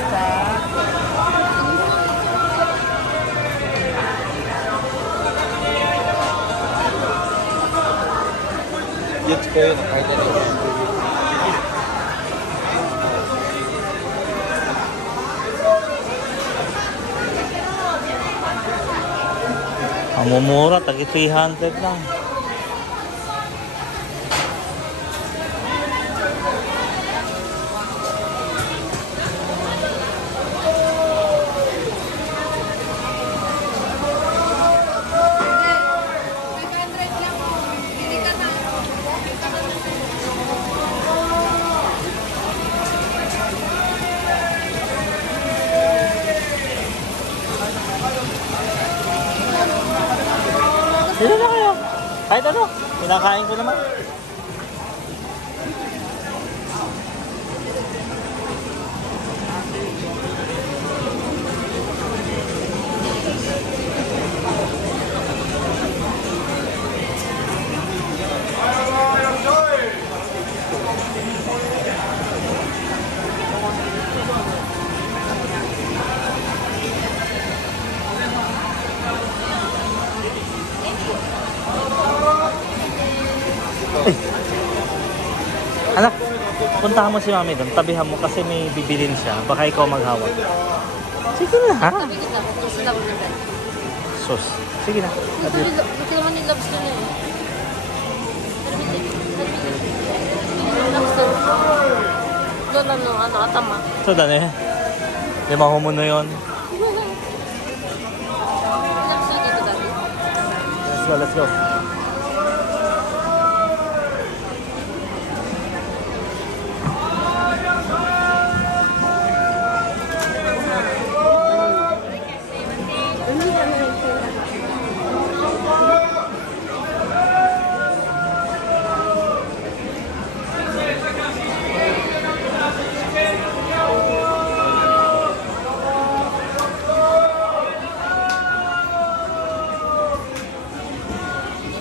pasta. Jetzt kayo nakita na. Ang mumura, tagi 300 lang. Sino na kayo? Kahit ano, pinakain ko naman. Anak, puntahan mo si mami doon. Tabihan mo kasi may bibilin siya. Baka ikaw maghawak. Sige na, ha? Sabi kita, kung sila ko nila. Sus. Sige na. Ito naman yung loves ko na yun. Loves ko. Lola no, ano, atama. So, dane. Lima humuno yun. Loves ko dito dati. Let's go, let's go.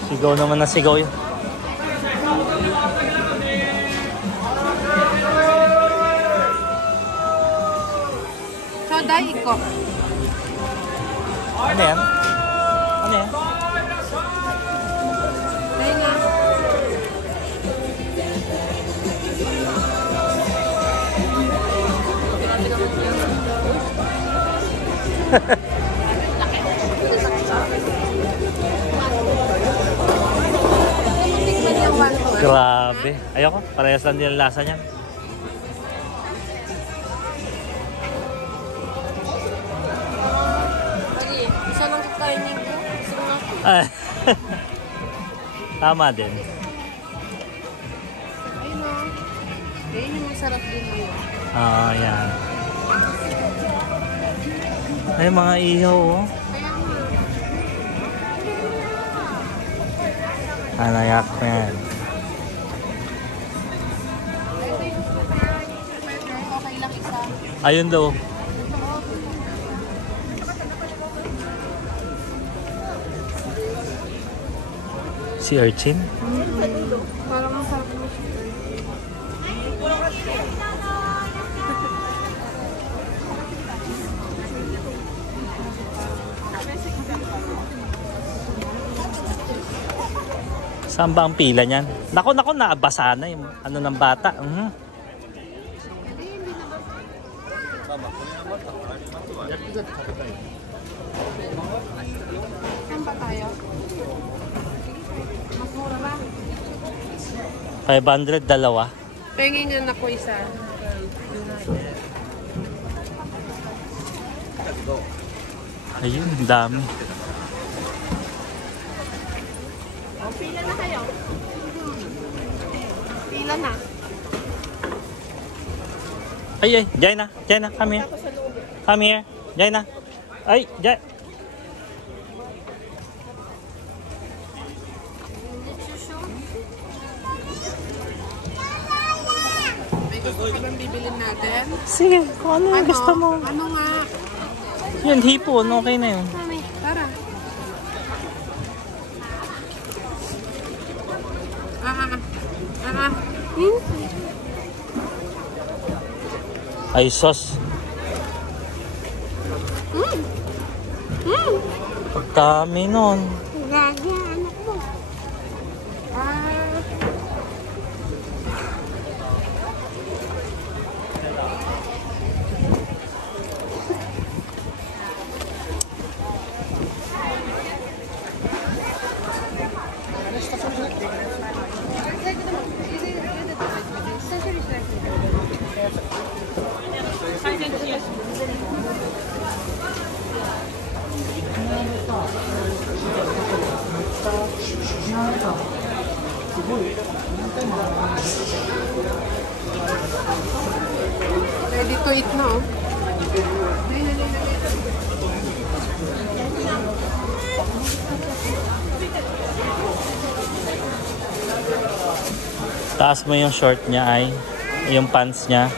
Sigaw naman na sigaw yun. Soda, iko. Ano yan? Ano yan? Dahil nga. Grabe naman yun. Grabe. Ayoko. Parehas lang din ang lasa niyan. Sige, isa lang kakainin ko. Gusto nga. Ah. Tama din. Ayun o. Ayun yung masarap din yun. Ah, yan. Ay, mga ihaw, oh. Anayak na yan. Okay lang isa. Ayun daw. Si Urchin? Parang masarap mo. Saan ba ang pila niyan? Nako, nabasa na yung ano ng bata. Saan pa tayo? Mas mura ba? 500, dalawa. Pengen ako isa. Ayun, dami. Pila na kayo. Pila na. Ay, Jaina, come here. Come here, Jaina. Ay, Jaina. May gusto ka bang bibilin natin? Sige, kung ano yung gusto mo. Ano nga? Yun, hipon, okay na yun. Tara. Ay, sos. Pagdami nun. Gaga, anak mo. Ah. Ready to eat na, oh. Taas mo yung short niya ay, yung pants niya.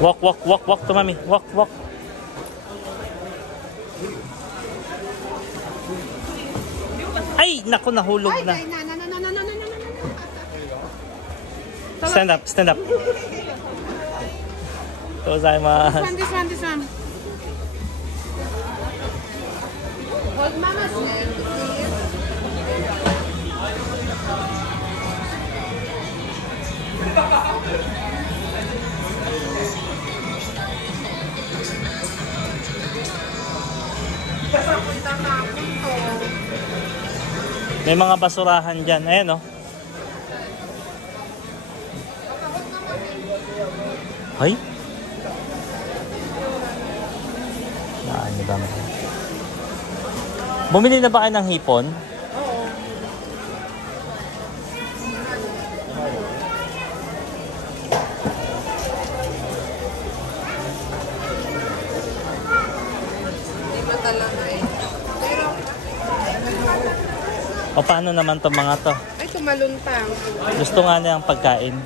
Walk, walk, walk, walk to mami. Walk, walk. Ay, naku, nahulog Ay, na. ay, na. Stand up, stand up. Gozaimasu. This one. Hold mama's hand, please. Papunta na ako to. May mga basurahan dyan. Ayan, oh. Ay? Naan ba? Bumili na ba kayo ng hipon? Hindi madala na eh. Pero, O paano naman to mga to? ay, tumaluntang. Gusto nga niya ang pagkain.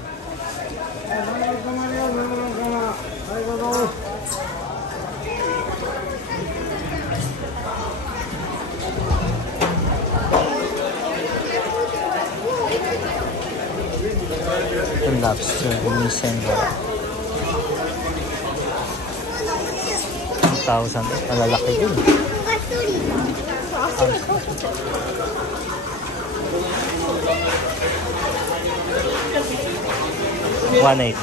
Ito lobster, inisan ba? 1,000. Malalaki din. 1.8.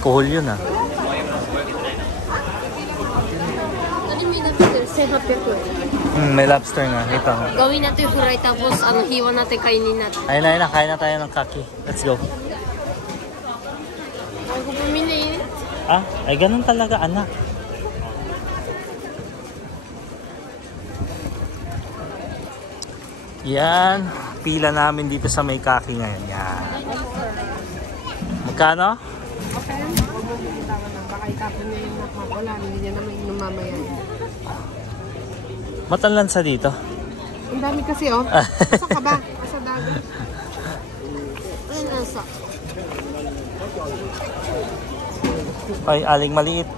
Kuhol yun ah. Ano may lobster? 700. May lobster nga. Ito. Gawin natin yung fry tapos hiwa natin, kainin natin. Ayun na. Kain na tayo ng kaki. Let's go. Ako pumili. Ah, ay ganun talaga anak. Yan. Pila namin dito sa may kaki ngayon. Yan. Magkano? Okay. Bitawan lang. Baka itapon niya yung nakmakulan. Hindi niya naman inom mamaya. Matanlansa dito. Ang dami kasi, oh. Asa ka ba? Asa dagat. Ano nasa? Ay, aling maliit.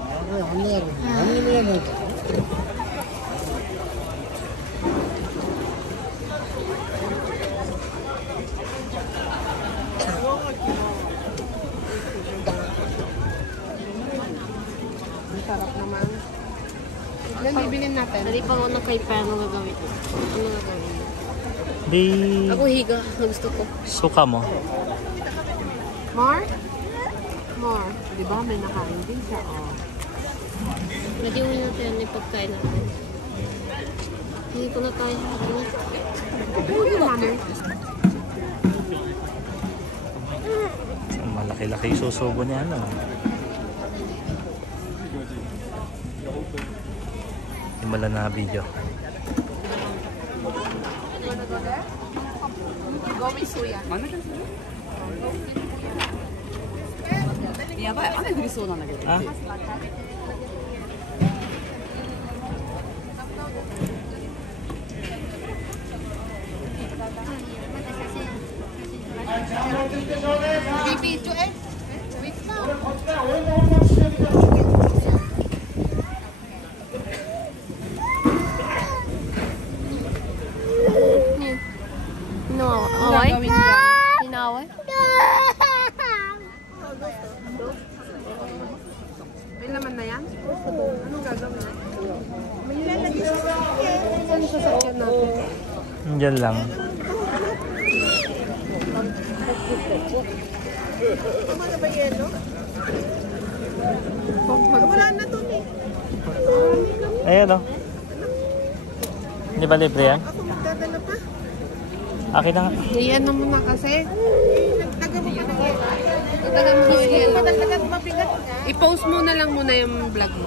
Ang sarap naman. Yan, bibilin natin. Hindi pa ako nakay pa. Ano gagawin? Ano gagawin? Di Ako higa. Gusto ko. suka mo. More? More. Di ba? May nakain din siya, oh. Lagyan mo natin yung pagkain natin. Hindi ko na tayo. Hindi namin. Malaki-laki yung susubo niya. Ano? Himala na video. Gomez suya. やばい、雨降りそうなんだけど。 Ah? Bibidyo eh. Wait lang. Away? Gagawin dyan. Inaway? May laman na yan? Anong gagawin? May lalagay sa sasakyan. Saan sa sasakyan natin? Diyan lang. Kumana ba yelo? Wala na to eh. Ayan o. Hindi ba libre yan? Ako magdadala pa. Akin na nga. Iyan na muna kasi. Nagtaga mo pa na yelo. Nagtaga mo na yelo. I-post mo na lang muna yung vlog mo.